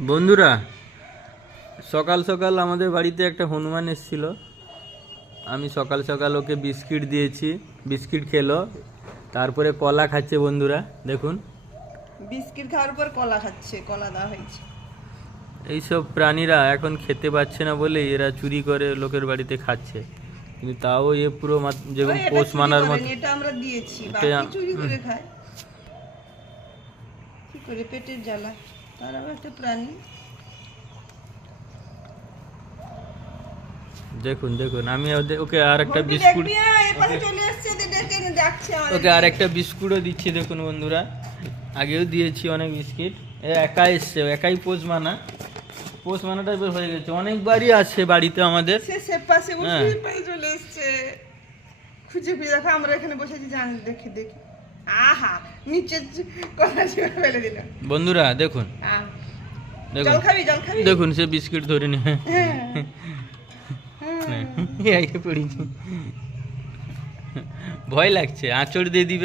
বন্ধুরা, সকাল সকাল আমাদের বাড়িতে একটা হনুমান এসেছিল। আমি সকাল সকাল ওকে বিস্কিট দিয়েছি, বিস্কিট খেলো, তারপরে কলা খাচ্ছে। বন্ধুরা দেখুন, বিস্কিট খাওয়ার পর কলা খাচ্ছে, কলা দেওয়া হয়েছে। এইসব প্রাণীরা এখন খেতে পাচ্ছে না বলে এরা চুরি করে লোকের বাড়িতে খাচ্ছে, কিন্তু তাও এ পুরো যেমন এটা পোষ চুরি মানার করেনি, মতো। এটা আমরা দিয়েছি, এটা- বাকি চুরি করে খায় কি করে, পেটের জ্বালা। তারাও একটা প্রাণী। দেখুন দেখুন, আমি ওকে আর একটা ঘন্টি বিস্কুট, দেখবি, এপাশে চলে এসছে, ডেকে এনে ডাকছে আমাদের। ওকে আর একটা বিস্কুটও দিচ্ছি। দেখুন বন্ধুরা, আগেও দিয়েছি অনেক বিস্কিট। এ একা এসছে, একাই পোষ মানাটা বের হয়ে গেছে। অনেকবারই আছে বাড়িতে আমাদের। সে পাশে বসে হ্যাঁ। এপাশে চলে এসছে, খুঁজে খুঁজে দেখো। আমরা এখানে বসেছি, জান দেখি দেখি, আহা নিচে কলা ছিঁড়ে ফেলে দিল। বন্ধুরা দেখুন, জল দেখুন খাবি, জল খাবি। দেখুন, সে বিস্কিট ধরে নিয়ে হ্যাঁ। পড়েছি। ভয় লাগছে, আঁচড় দিয়ে দিবে।